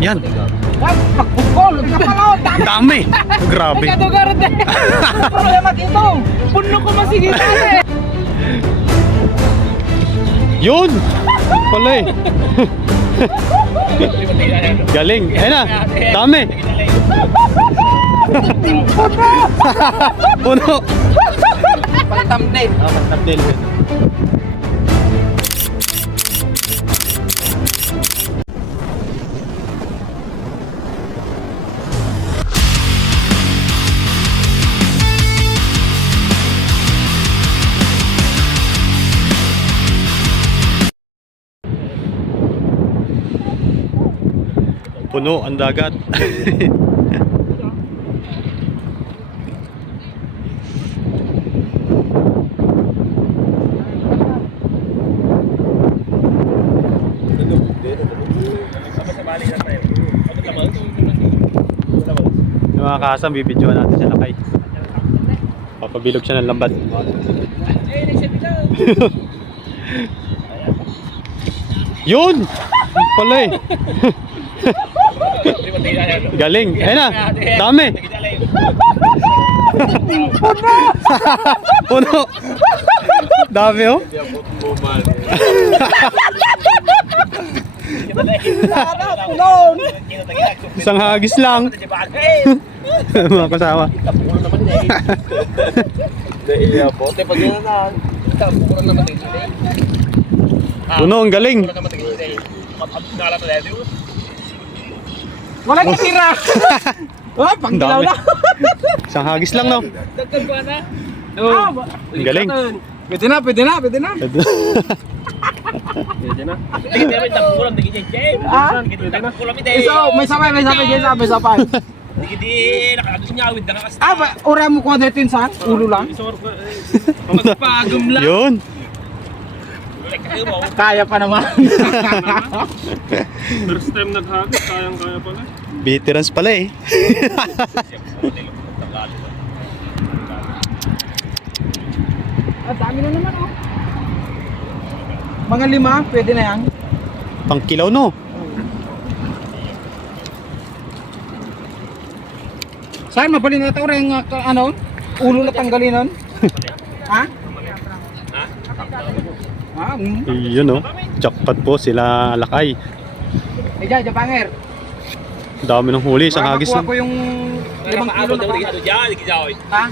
Yan. Wag, pagpukol. Kapalaw, dami. Dami. Grabe. Nagkadugaran din. Problema dito. Puno ko masigitan eh. Yun. Pala eh. Galing. Ayun na. Dami. Puno. Pang thumbnail. Pang thumbnail. Puno ang dagat. Yung mga kasam, bibidyoan natin sa lakay. Papabilog siya ng lambat. Yun! Pala eh. Galing. Ayun na. Dami. Puno. Dami oh. Isang hagis lang. Mga kasama. Puno, ang galing. Wala kang tira. Oh, panggilaw na. Isang hagis lang no. Dagdag ba na? Ang galing. Pwede na, pwede na, pwede na. Pwede na. Tingin namin tapukulang tingin James. Ah? Tapukulang Iso, may sabay, may sabay. Hindi nakakadus niya awid na Ah, ora mo ko dito sa ulo lang. Magpagom lang. Yun. Kaya pa naman. First time naghagis, kayang-kaya pala. Veterans pala eh. Dami na naman oh. Mga 5, pwede na yan. Pang kilaw no. Saan mabalin na ito rin ano? Ulo na tanggalin nun? Ha? Ah, Yun oh. Jackpot po sila lakay. Diyan, Japanger. Dami ng huli, isang hagis Makuha lang. ko yung 5 kilo na pa. Ha?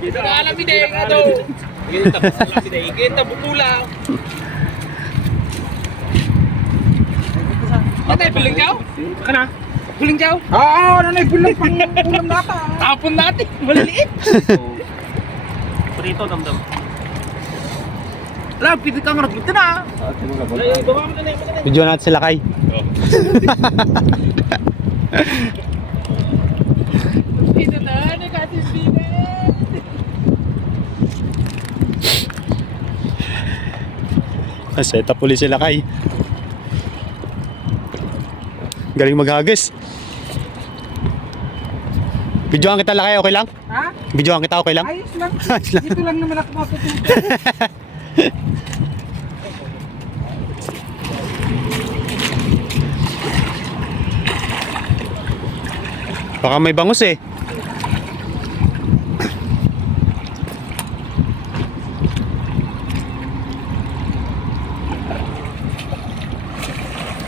Alam mo din, ano? Kita bukula. Ate, piling jaw? Kana? Piling jaw? Oo, nanay, piling pang ulam nata. Tapon natin, maliliit. Prito damdam. Alam, piti ka marag dito na. Baba mo na. Video natin sila lakay. Dito na, nagkatisinan. Set up ulit sila kay. Galing maghagis. Videoan kita lakay, okay lang? Ha? Videoan kita, okay lang? Ayos lang. Ayos lang. Dito lang naman ako matututo. Baka may bangus eh.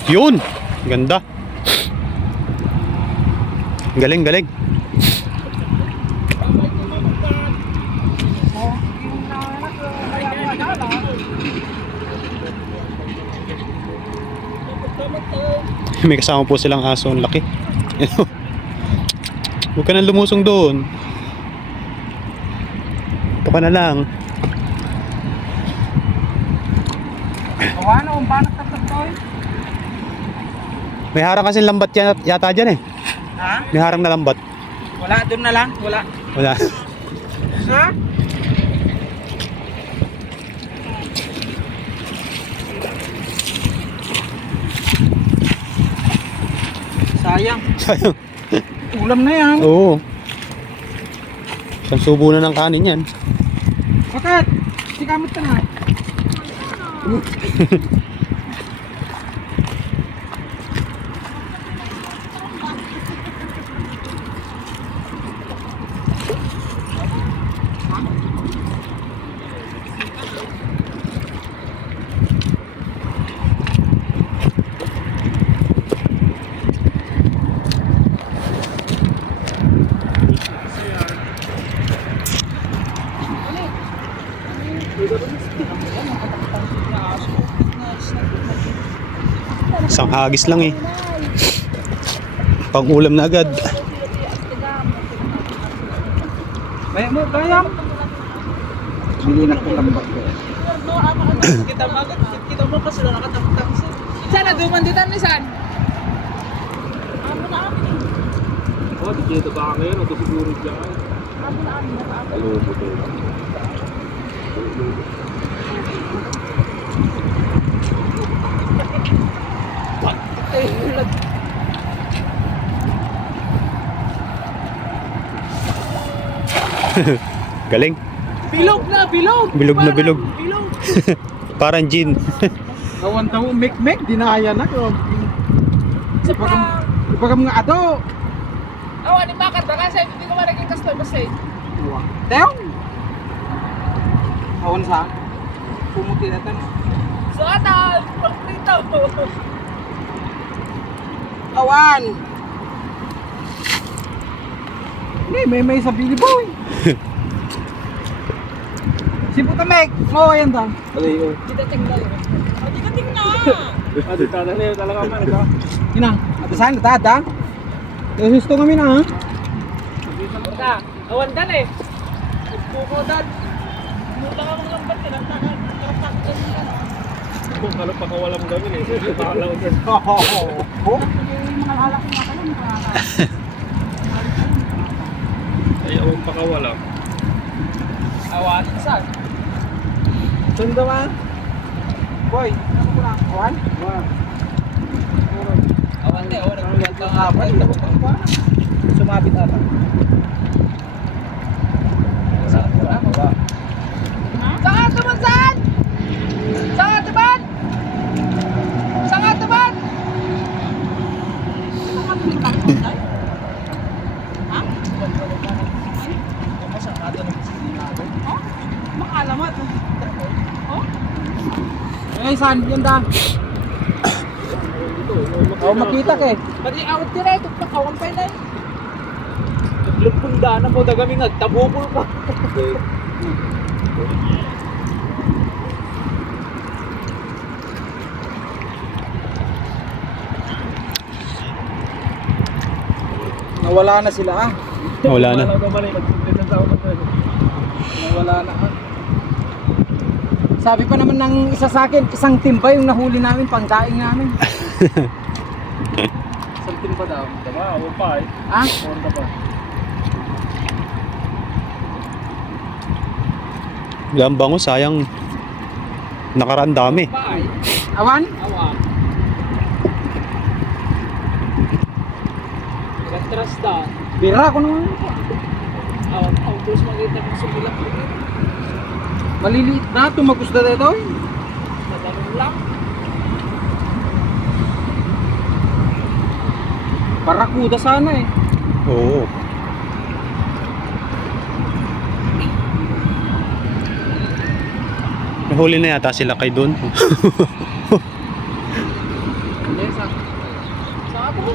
Yun! Ganda. Galing, galing. May kasama po silang aso, ang laki. Huwag ka nang lumusong doon. Ito ka na lang. Ano, ang banat na tatoy? May harang kasi lambat yata dyan eh. Ha? May harang na lambat. Wala, doon na lang. Wala. Wala. Ha? Sayang. Sayang. Ulam na yan. Oo. Isang subo na ng kanin yan. Bakit? Si kamot ka na. Hagis lang eh. Pang ulam na agad. May mo, kaya. Bili na kong lambak ko. Kita mo pa sila nakatapos. Sana dumanditan ni San. Oh, dito ba ngayon? Ito siguro dyan. Kalubo ko. Galing. Bilog na, bilog! Bilog na bilog. Bilog! Parang gin. Kawan tawo mek dinaya na ko. Ipagam nga ato. Awan ni Bakar, baka sa hindi ko malagay customer sa Teo. Awan sa. Pumuti na tan. So atan, pagprito! Awan. May sabili boy. Si Puta Mek, mo yan ta. Kita tingnan. Kita tingnan! Adi tada na yun talaga man. Ina, at saan ta ta? Gusto kami na ha. Ka, awan dan eh. Puko dan. Muta ka mong lambat ka lang takan. Kung kalap pa kawalang gamin eh. Pakalaw din. Oh. Ay, awan pa kawalang. Awan, saan? Sunda ba? Boy, ano ko lang? Awan? Awan din, awan nagbuhat lang Awan, sumabit ata. Saan teman? Saan? Saan teman? Saan teman? Makalamat. Eh, saan yan da? Oh, makita ka eh. Pati out ka na ito, pakawan pa na eh. Naglupunda na mo, dagami nga, tabubol pa. Nawala na sila ah. Wala na. Nawala na ah. Sabi pa naman ng isa sa akin, isang timba yung nahuli namin, pangkain namin. Isang timba daw. Tama, ako pa eh. Ha? Honda pa. Ang bango, sayang. Nakaraan dami. Pa eh. Awan? Awan. Gantras da. Bira ko naman. Awan, terus makita ng sumilak ko. Maliliit na, tumagos na dito. Natanong lang. Barakuda sana eh. Oo. Nahuli na yata sila kay doon. Yes ah. Saan ako?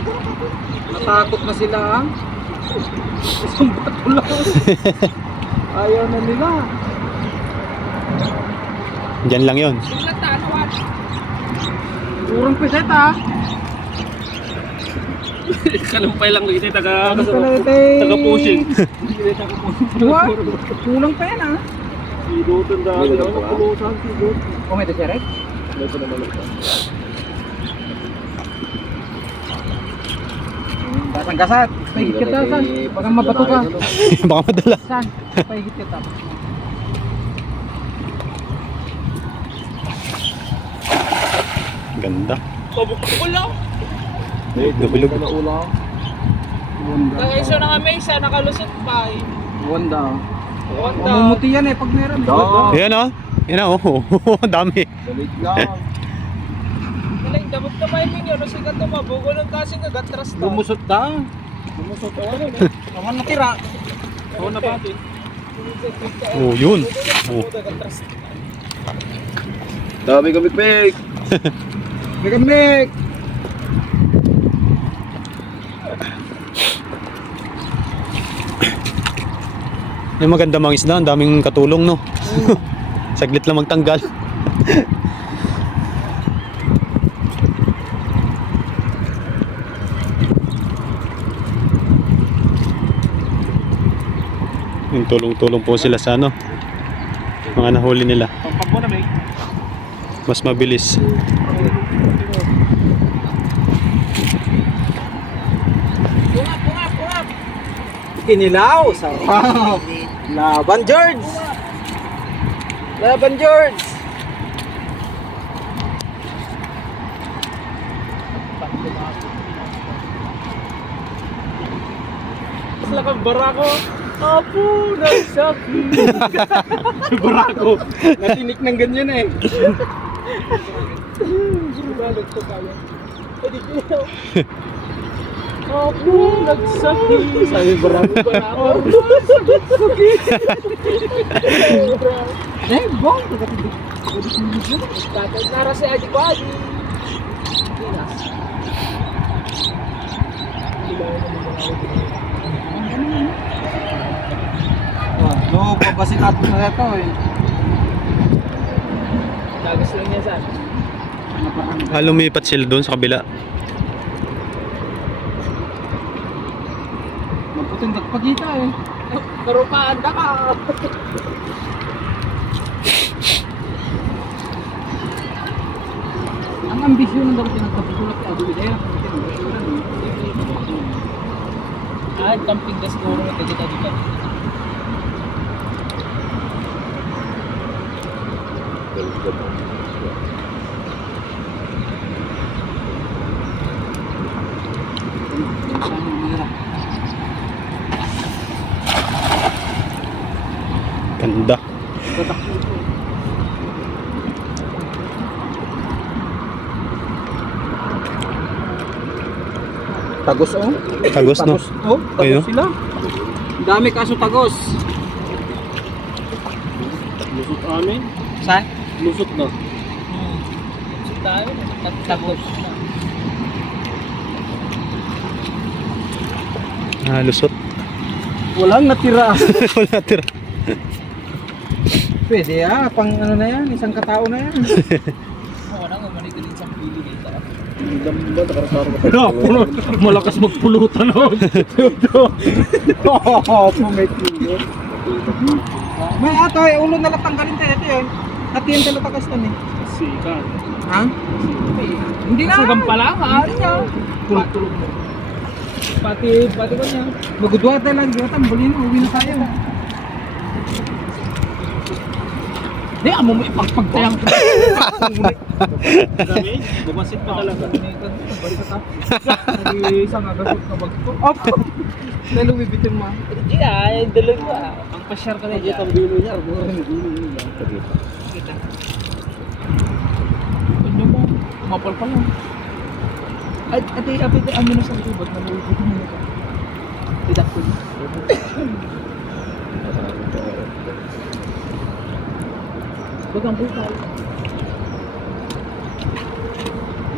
Natakot na sila ah. Isang bato lang. Ayaw na nila. Diyan lang yon. Biglang tanawan. Urang peset ah. Kalumpay lang ito, taga Ano pala ito eh? taga-pushing. Diba? Kulang pa yan ah. Idutan dahil ako, pulusan siguro. O may deseret? Ito naman ito. Dasang kasat. Pahigit ka dasan. Baka mabato ka. Baka madala. Saan? Pahigit ka dasan. Ganda. Wala. Bilog. Wanda. Nag-iso na kami, isa nakalusot pa eh. Wanda. Wanda. Mamumuti yan eh pag meron. Yan oh. Yan oh. Dami. Dalit lang. Wala, damot na ba yung yun? Kasi ka tumabugo ng kasi nagatras na. Gumusot ka. Gumusot. Awan na. Naman natira. Awan na pati. Oh, yun. Oh. Dami kami pek. Mek. Yung maganda mga isda, ang daming katulong no. Saglit lang magtanggal. Tulong-tulong po sila sa ano, mga nahuli nila. Pampag mo na may. Mas mabilis. Pungap. Kinilaw. Sarap. Laban, George. Laban, George. Sila kang barako. Apo, nagsakit. Barako. Natinik ng ganyan eh. Sumalog ko kaya. Pwede ko. Apo, nagsakit. Sabi barako. Barako. Sakit. Eh, bong. Tatay nara si Adi Badi. No, papasikat mo na ito eh. Tagas lang niya saan. Lumipat sila doon sa kabila. Maputing pagkita eh. Karupaan na ka. Ang ambisyon ng dapat pinagpapasulat sa Adulidera. Camping gas siguro na dito. Ganda. Tagos oh. Tagos, no? Oh, Ayun. tagos sila. Ang dami kaso tagos. Lusot amin. Saan? Lusot na. Lusot tayo. Tagos. Lusot. Walang natira. Wala tira. Pwede pang ano na yan, isang katao na yan. Wala nga manigalin sa pili dito. Malakas magpulutan oh. May kilo. May ato ay ulo na lang tanggalin tayo ito yun. Hatiyan tayo takas na eh. Sikan. Ha? Hindi na. Sugang pala, maaari niya. Tulog mo. Pati ko niya. Magudwa tayo lang dito, tambulin na, uwi na tayo. Di, amo mo ipagpagtayang ko. Dami, bumasit pa talaga. Basta ka. Isang agasot na bag ko. Opo. Naluwibitin mo. Hindi ay dalawa. Ang pa-share ka na dyan. Ang bilo niya, mura ng bilo niya. Kita. Ano mo? Mapal pa lang. At apit ang minus ang tubod na naluwibitin mo na ka. Tidak ko. Bagang bukal.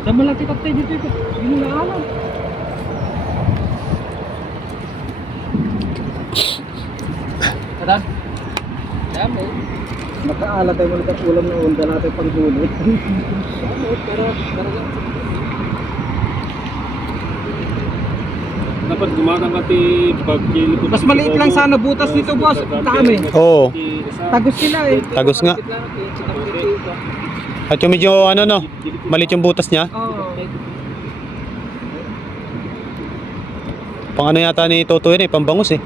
Dama lang tikat tayo dito. Yun na alam. Karan? Damo. Makaala tayo ulit at ulam na onda natin pang huli. Pero Dapat gumagang kati pagkili. Mas maliit lang sana butas dito boss. Kami. Oo. Tagos sila eh. Tagos nga. At yung medyo ano no, maliit yung butas niya. Oo. Pang ano yata ni Toto yun eh, pambangus eh.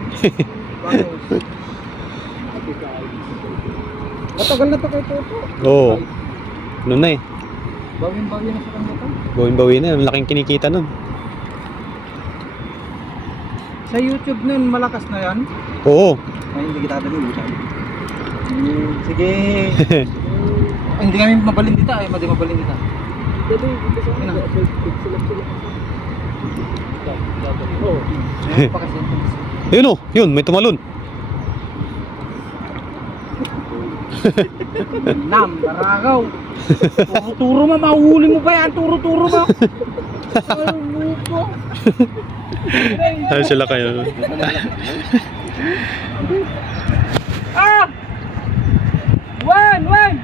Matagal na to kay Toto. Oo. Ano na eh. Bawin-bawin na sa kanya to. Bawin-bawin na, malaking kinikita nun. Sa YouTube nun, malakas na yan. Oo. Ay, hindi kita dali. Sige. Ay, hindi kami mabalin dito. Ay, madi mabalin dito. Oh. Ayun pa kasi. Yun oh, yun, may tumalon. Nam, baragaw. Turo-turo mo, mahuhuli mo ba yan? Turo-turo mo. Ano mo po? Ayun sila kayo. Ah! Wan!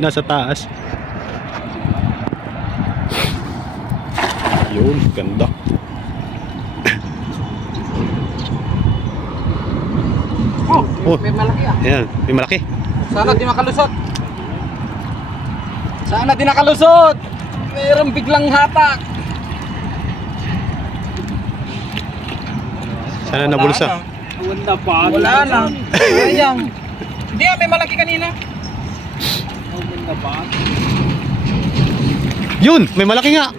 Nasa taas. Yun, ganda. Oh, May malaki ah. ayan. May malaki. Sana di makalusot. Sana di nakalusot. Mayroong biglang hatak. Sana nabulsa. Wala pa. Wala na. Sayang. Hindi ah, may malaki kanina. Wala pa. Yun! May malaki nga!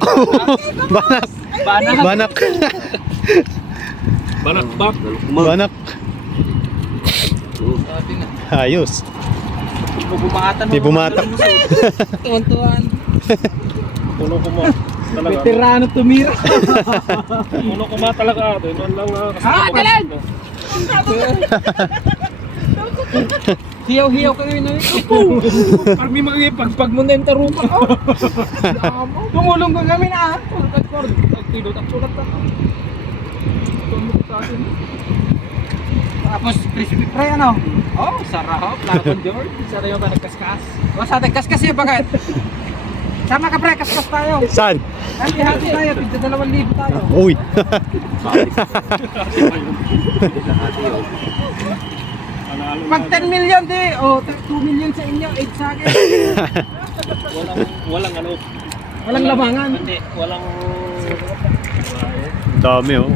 Banak! Banak. Banak! Balakbak. Banak! Sabi na. Ayos! Bumatan mo. Di bumatak. Tuwan-tuwan. Puno ko mo. Talaga. Veterano tumira. Puno ko ma talaga. Doon lang Ah, talag! Hiyaw-hiyaw ka ngayon eh. Parang may makikipagpag mo na yung tarupa ko. Tumulong ko kami na ah. Tapos crispy fry ano? Oh, sarap. Laban George. Sarap yung nagkaskas. O sa atin, kaskas yun bakit? Sama ka pre, kaskas tayo. Saan? Hati-hati tayo, pizza 2,000 tayo. Uy! Pag 10 million di, oh, 2 million sa inyo, 8 sa akin. Walang ano. Walang labangan. Hindi, walang Dami oh.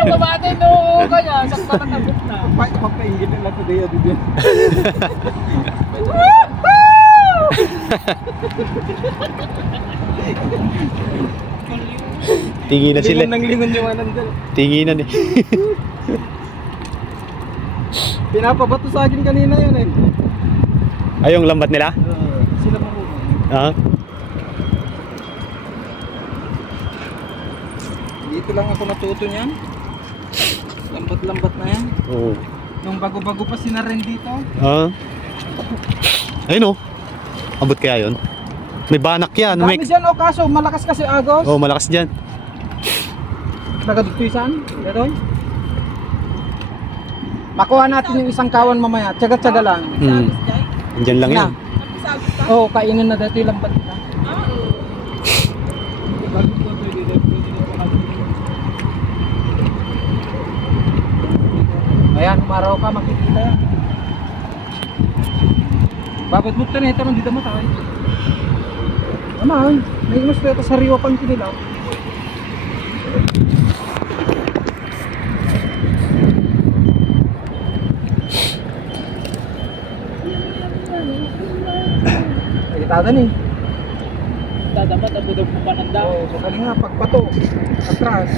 Kumabatin no, kaya sakta na nabot na. Papaingin na lang ko dito dito. Tinginan sila. Lingon ng lingon yung anong dyan. Tinginan eh. Pinapabato sa akin kanina yun eh. Ay, yung lambat nila? Sila marunong. Ah? Dito lang ako natuto niyan. Lambat-lambat na yan. Oo. Nung bago-bago pa sinaren dito. Ah? Ayun oh. Abot kaya yun? May banak yan. Dami May... dyan o kaso, malakas kasi agos. Oh, malakas dyan. Nagadugtuisan, gano'n. Makuha natin yung isang kawan mamaya. Tsaga-tsaga lang. Andyan lang yan. Oo, kainin na dito yung lambat nila. Ayan, umaraw ka, makikita yan. Babad mo tayo, ito dito mo tayo. Naman, may mas ito sa riwa pang kinilaw. Nagitada ni. Dadamat ang budog mo pa ng daw. Oo, sakali nga, pagpato. Atras.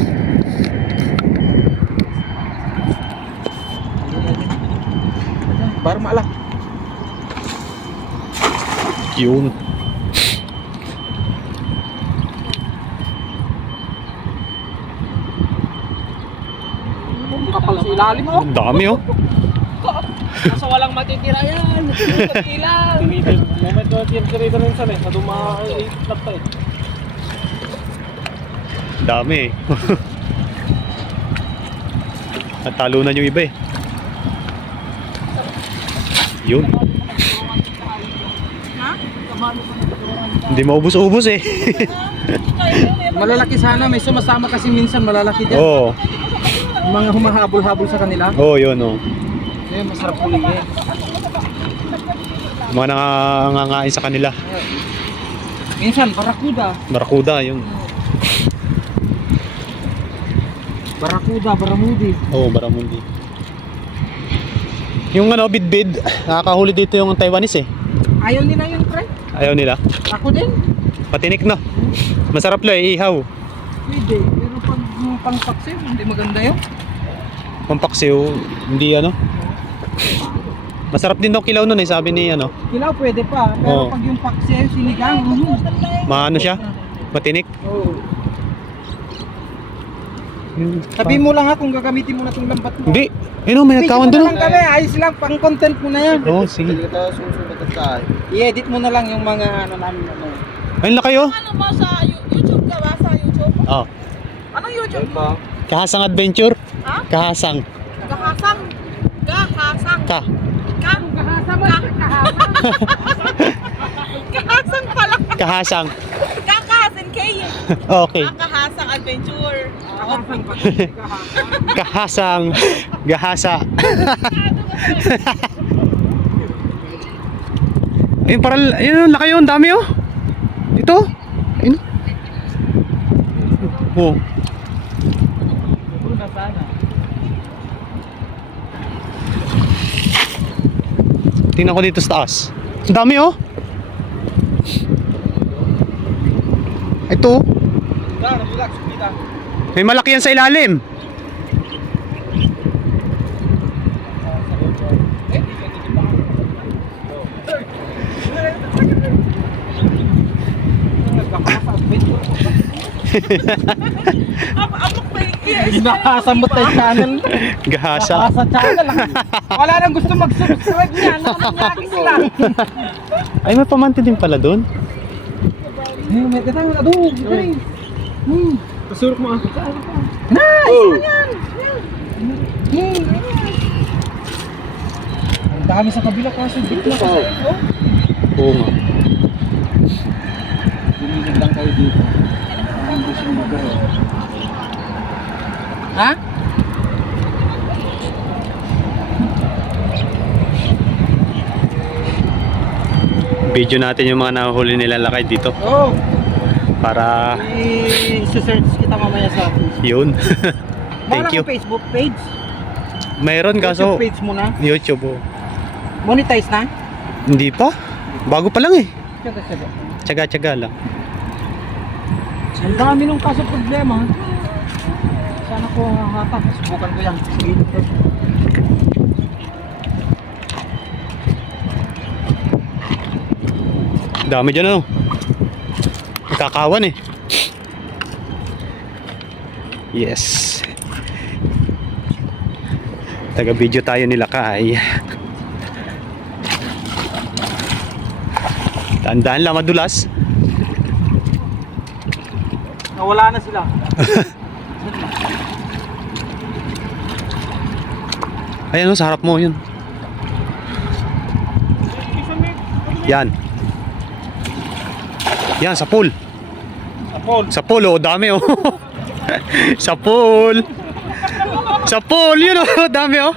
Baru malah. Yun. Kapal sa ilalim oh. Ang dami oh. Kaso walang matitira yan. Matitira. moment na tiyempo rin sa sa duma ay tapay. Dami eh. Natalunan yung iba eh. Yun. Hindi maubos-ubos eh. Malalaki sana, may sumasama kasi minsan malalaki dyan. Oo. Mga humahabol-habol sa kanila. Oo, yun oh. Ayun, masarap huling eh. Mga nangangain sa kanila. Minsan, barakuda. Barakuda, yun. Barakuda, baramudi. Oo, baramundi. Yung ano, bidbid, nakakahuli dito yung Taiwanese eh. Ayaw nila yun, pre. Ayaw nila. Ako din. Patinik na. Masarap lang eh, ihaw. Pwede. Pero pag yung pang-paksiw, hindi maganda yun. Pampaksiw, hindi ano. Masarap din daw kilaw nun eh, sabi ni ano. Kilaw pwede pa. Pero Oo. pag yung paksiw, sinigang. Maano siya? Matinik. Oo. Sabi mo lang ha kung gagamitin mo na itong lambat mo. Hindi. Ayun oh, may nagkawan Video dun na lang kami, ayos lang, pang content mo na yan. oh. Oo, sige. I-edit mo na lang yung mga ano namin ano. Ayun lang kayo. Ano mo sa YouTube ka ba? Sa YouTube? Oh. Anong YouTube mo? Kahasang Adventure. Ha? Kahasang. Kahasang. Kahasang. Ka. Kahasang. Kahasang pala. Kahasang. Kakahasin kayo. Okay. Kahasang adventure. Kahasang. Gahasa. Ayun, parang, ayun, laki yun, dami oh. Ito. Ayun. Oh. Puro na sana. Tingnan ko dito sa taas. Ang dami oh. Ito. Relax, kita. May malaki yan sa ilalim. Ginahasa mo tayo channel. Gahasa. Sa channel. Wala nang gusto mag-subscribe niya. Nangyari sila. Ay, may pamanti din pala doon. May datang aduh. Pasurok mo ah. Ang dami sa kabila kasi bigla kasi. Oo nga. Tumilig lang kayo dito. Ang gusto mo magkaroon. Ha? Video natin yung mga nahuli nila lakay dito. Oh. Para I-search kita mamaya sa Facebook. yun. Thank Wala you. kang Facebook page? Mayroon kaso Facebook page mo na? YouTube oh. Monetize na? Hindi pa. Bago pa lang eh. Tsaga-tsaga. Tsaga-tsaga lang. Ang dami nung kaso problema. Sana ko hatak. Subukan ko yan. Sige. Dami dyan ano. Kakawan eh. Yes. Taga-video tayo nila Kai. Tandaan lang madulas. Nawala na sila. Ayan o, sa harap mo yun. Yan. Yan, sa pool. Sa pool, oh, dami oh. Sa pool. Sa pool, yun oh, dami oh.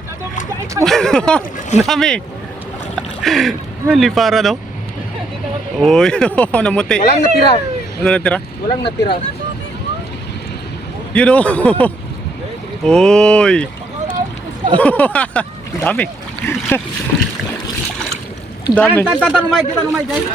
Dami. Lipara no. Uy, namuti. Walang natira. Wala natira? Walang natira. Yun oh. Uy. Dami. Dami. Tanong Mike, tanong Mike guys.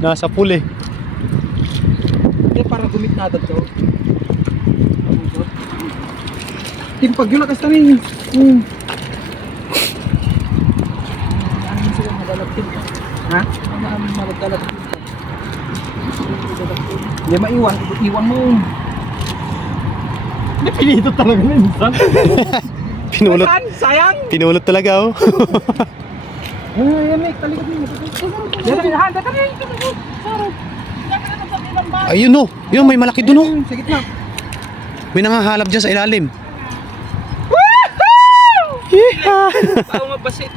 Nasa pool eh. Eh para gumitnada to. Timpag yun lakas tanin. Ano sila madalapin ka? Ha? Ano madalapin ka? Hindi maiwan, iwan mo. Hindi pinito talaga minsan. Pinulot. Sayang! Pinulot talaga oh. Ay, Mek, talikod mo. Ayun oh. Yun, may malaki dun oh. Sa gitna. May nangahalap dyan sa ilalim. Tao mabasit.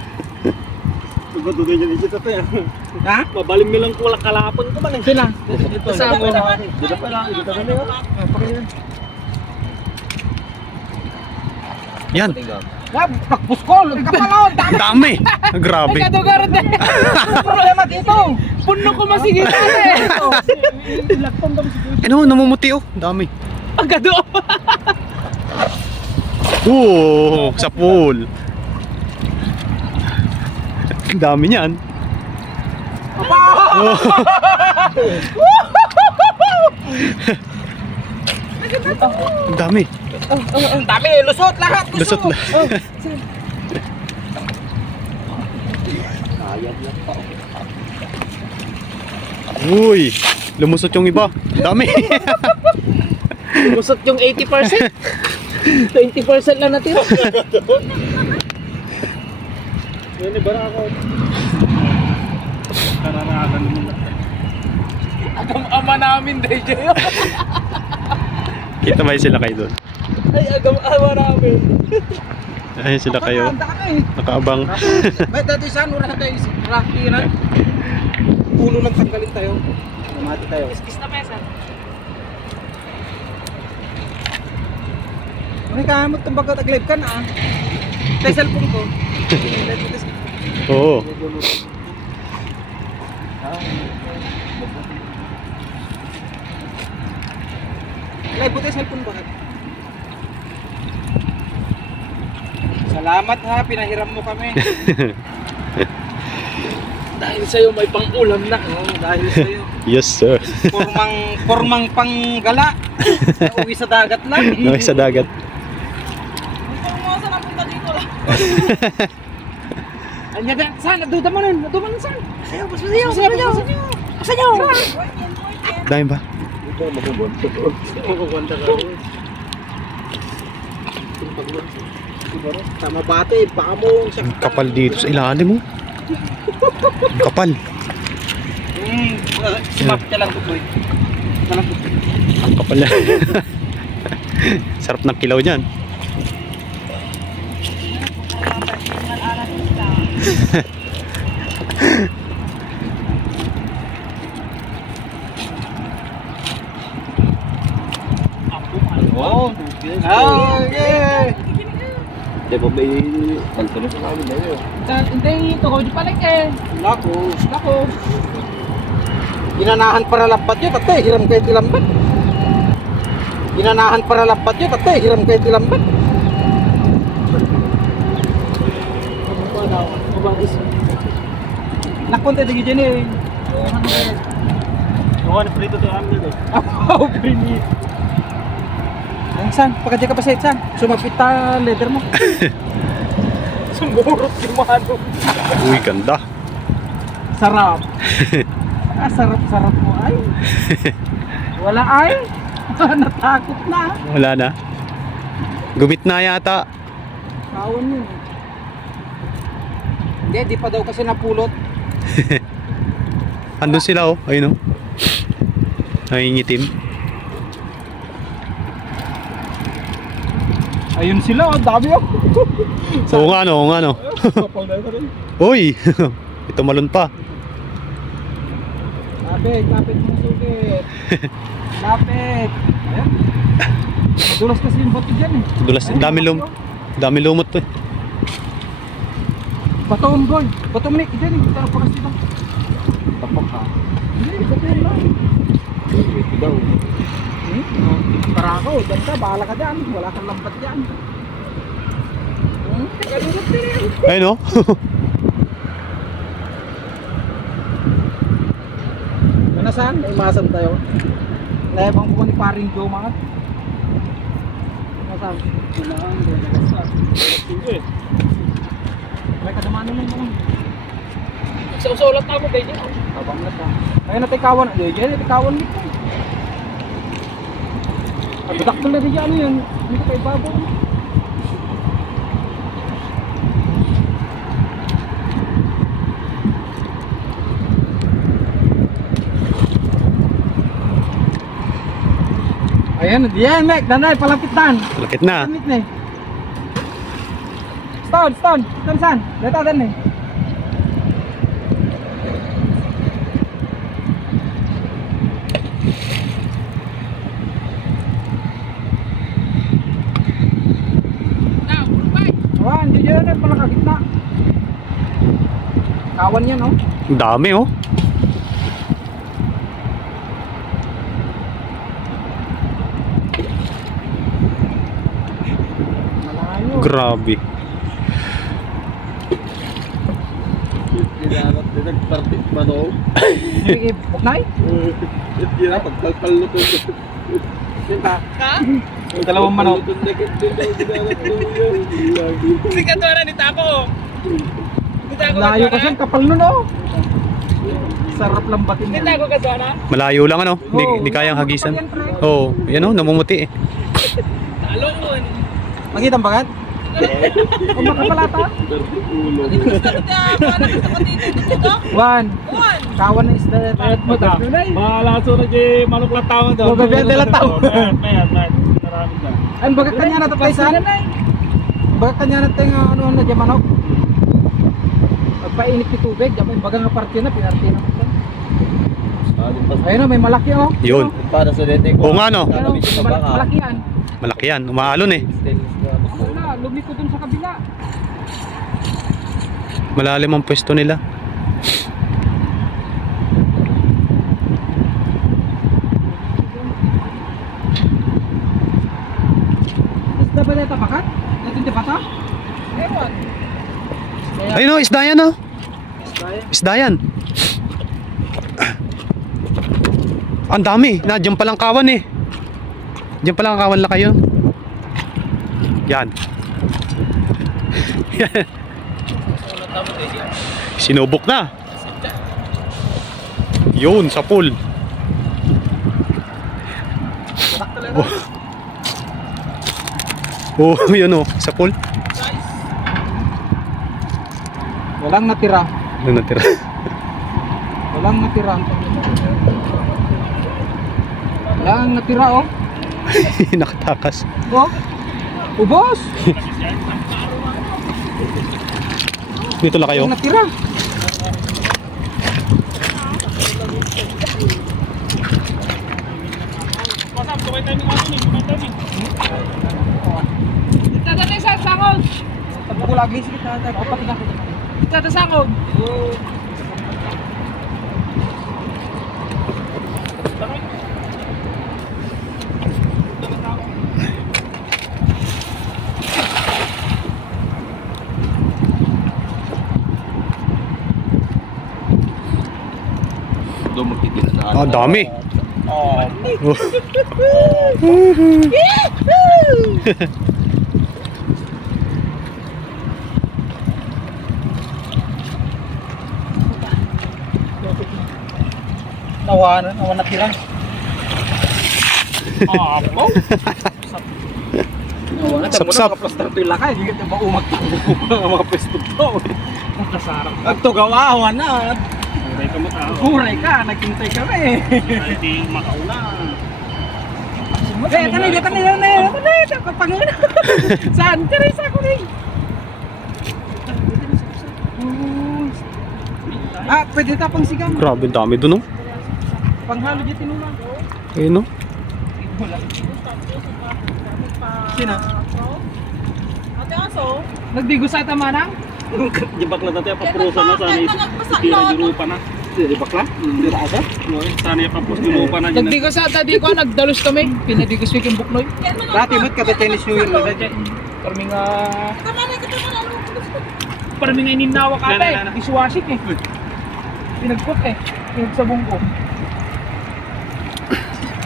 Tugod-tugod dyan dito to yan. Ha? Mabalim mo lang kula kalapon ko man eh. Sila. Kasama na. Dito pa lang, dito kami oh. Yan. Takpos ko, lagi ka pala. Dami. Dami. Grabe. Kadugaran na. Problema dito. Puno ko masigit ate. Ano, namumuti oh. Dami. Agado. Sa pool. Dami niyan. Oh. Dami. Ang dami, lusot lahat. Lusot na. Uy, lumusot yung iba. Dami. Lusot yung 80%. 20% lang natira. Yan iba na ako. Kararagan mo na. Ang ama namin, DJ. Kita ba sila kayo doon? Ay, agaw-awa namin. Ayun sila kayo. Anda ka na eh. Nakaabang. Ba't dati saan urahan tayo? Rocky na. Puno lang tanggalin tayo. Mati tayo. Kiss na mesa. May kamot itong bagat ag-live ka na ah. Tayo cellphone ko. Oo. Live po tayo cellphone bakit? Salamat ha, pinahiram mo kami. Dahil sa'yo may pang-ulam na. Oo, dahil sa'yo. Yes, sir. Formang panggala. Uwi sa dagat lang. Nakay sa dagat. Anya ga, saan? Naduda mo nun. Naduda mo nun saan? Sayaw, pasayaw. Pasayaw. Dahil ba? Magkukwanta ka. Tama bate, baka mo. Ang kapal dito sa ilalim mo. Ang kapal. Sumap ka lang tutoy. Ang kapal na. Sarap ng kilaw niyan. Oh, yeah. Di ba may kaltulo sa namin na yun? Hindi, ito ko. Di pala eh. Nako. Ginanahan para lambat yun, tatay, hiram kayo tilambat. Ginanahan para lambat yun, tatay, hiram kayo tilambat. Nakunti di dyan eh. Oo, prito tayo amin doon. Oh, pinit. Ang san, pagkadya ka pa sa san, sumapit ta leather mo. Sumurot yung mano. Uy, ganda. Sarap. Sarap mo ay. Wala ay. Natakot na. Wala na. Gumit na yata. Kawan yun. Hindi, di pa daw kasi napulot. Andun sila oh. Ayun oh. Nangingitim. Ayun sila, oh, dami oh. Oo nga no, oo nga no. Kapal na rin. Uy! Ito malun pa. Lapit mo sukit. Lapit. Ayan. Madulas kasi yung bato dyan eh. Dulas, dami lumot to eh. Baton boy. Baton Nick, dyan eh. Tara pa kasi lang. Tapak ka. Hindi, baton lang. Ito daw. Para ako, dyan ka, bahala ka dyan. Wala kang lambat dyan. Kalulot din eh. Ayun oh. Nasaan? Imasan tayo. Naibang ko ni paring Joe mga. Nasaan? May kadamanan lang naman. Sa usulat ako kayo dyan. Abang na ta. Ayun na tikawan. Ayun na tikawan dito. Pagdaktal na rin ano yun. Dito kay Babo. Ayan, diyan, Mek. Danay, palapitan. Lakit na. Limit na eh. Stone. Saan? Dito din eh. Awan, diyan eh, pala kagitna. Kawan yan, oh. Ang dami oh. Malayo. Grabe. Ginanap din nagpartit man o. Hindi, buknay? Ginanap, pagkalpal to. Ka? Dalawang manok. Sikat na ni Tapo. Layo kasi ang kapal nun, oh. Sarap lambatin Hindi yan. tago ka doon ha? Malayo lang ano. Hindi Oo, hindi kayang kapal hagisan. yan, pre. Oo, yan oh, namumuti eh. Talon. Makita ang bagat? O makapalata? Juan, kawan na isda. Ayat mo, Mahalaso na di manok lang tawon daw. Bebente lang tawon. Mayat. marami dyan. Ay, baga kanya na tatay saan? Baga kanya na tayo nga ano na dyan manok. Pagpainit ni tubig, dyan baga nga party na, pinarty na. Ayun o, may malaki oh. Yun. Para sa dete Oo nga no. Ayun, malaki yan. Malaki yan. Umaalon eh. Wala, lumiko dun sa kabila. Malalim ang pwesto nila. Isda ba nito bakat? Ito hindi bata? Ewan. Ayun o, isda yan o. Isda yan. Ang dami. Diyan palang kawan eh. Diyan palang kawan la kayo. Yan. Sinubok na. Yun, sa pool. Oh, yun oh, sa pool. Walang natira. Ano natira? Walang natira. Walang natira oh. Nakatakas. Oh. Ubos. Dito lang kayo. Walang natira. Pasap, kumay tayo ng ano, kumay tayo. Tatay sa sangog. Pag ko lagi sige tayo. O pati na. Tatay sangog. Doon magtitin na. Ah, dami. Oh. Nawa natira. Apo. Sapsap. Plaster to ilakay. Hindi ka ba umagtakbo mga pwesto to. Nakasarap. At to gawawan na. Kuray ka mo tao. Kuray ka. Nagkintay kami. Ay, di makauna. Tanay. Kapangin. Saan? Teresa ko rin. Ah, pwede tapang sigang. Grabe, dami dun oh. Panghalo dyan tinulang. Ayun oh. Sino? Ate Aso. Nagdigo sa tamanang? Jibak na dati, papurusa na sana ito. Tira jurupa na. Di bakla? Di ba asa? Sana yung papus jurupa na dyan. Nagdigo sa tadi ko, nagdalos kami. Pinadigos week yung buknoy. Dati mo't kada Chinese New Year na dyan. Parang nga... Parang nga ininawa ka ata eh. Iswasik eh. Pinagput eh. Pinagsabong ko.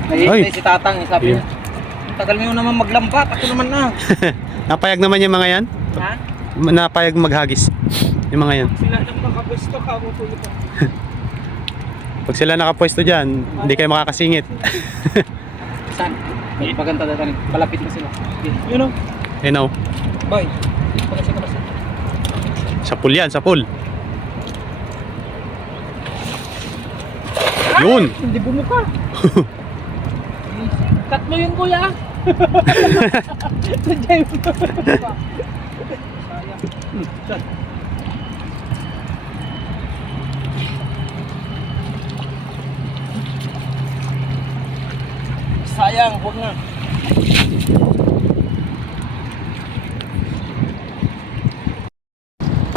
Ay. Si Tatang, sabi niya. Tagal mo naman maglambat, ako naman na. Napayag naman yung mga yan. Ha? Napayag maghagis. Yung mga yan. Sila lang nakabesto ka, ako tuloy pa. Pag sila nakapwesto dyan, hindi kayo makakasingit. Saan? Maganda na tayo. Palapit na sila. Yun o. Ayun oh. Boy, palapit ka ba sila? Sa pool yan, sa pool. Yun! Hindi bumuka. Cut mo yun kuya. Sadyay mo. Sayang, huwag na.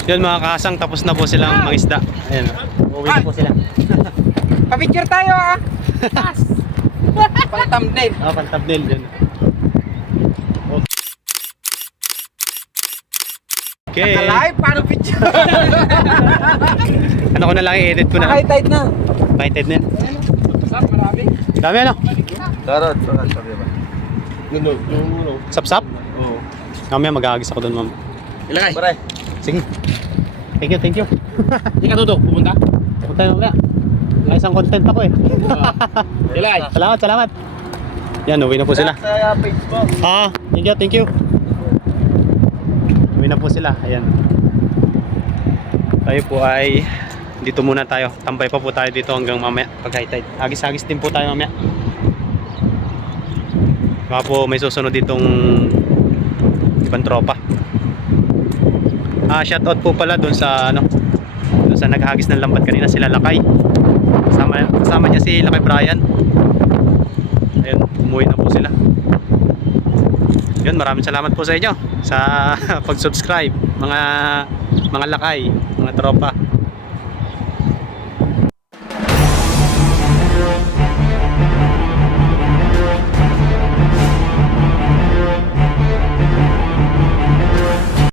Yun mga kasang, tapos na po silang mangisda. Ayan. Uwi na po sila. Pa-picture tayo ah. Pang thumbnail. Oh, pang thumbnail dyan. Okay. Live, paano picture? Ano ko na lang i-edit ko na. High tide na. Baited na yan. Saan, marami? Dami ano? Sarot, sabi ba? Sap-sap? Oo. Mamaya mag-aagis ako doon, ma'am. Ilagay. Pare. Sige. Thank you, thank you. Hindi ka tutok, pumunta? Punta na mamaya. May isang content ako eh. Ilay. Salamat, salamat. Yan, uwi na po sila. Sa page mo. Ah, thank you, thank you. Uwi na po sila, ayan. Tayo po ay dito muna tayo. Tambay pa po tayo dito hanggang mamaya pag high tide. Agis-agis din po tayo mamaya. Baka po may susunod ditong ibang tropa. Shoutout po pala doon sa doon sa naghagis ng lambat kanina, sila Lakay. Kasama niya si Lakay Brian. Ayun, umuwi na po sila. Yun, maraming salamat po sa inyo sa pag-subscribe, mga Lakay, mga tropa.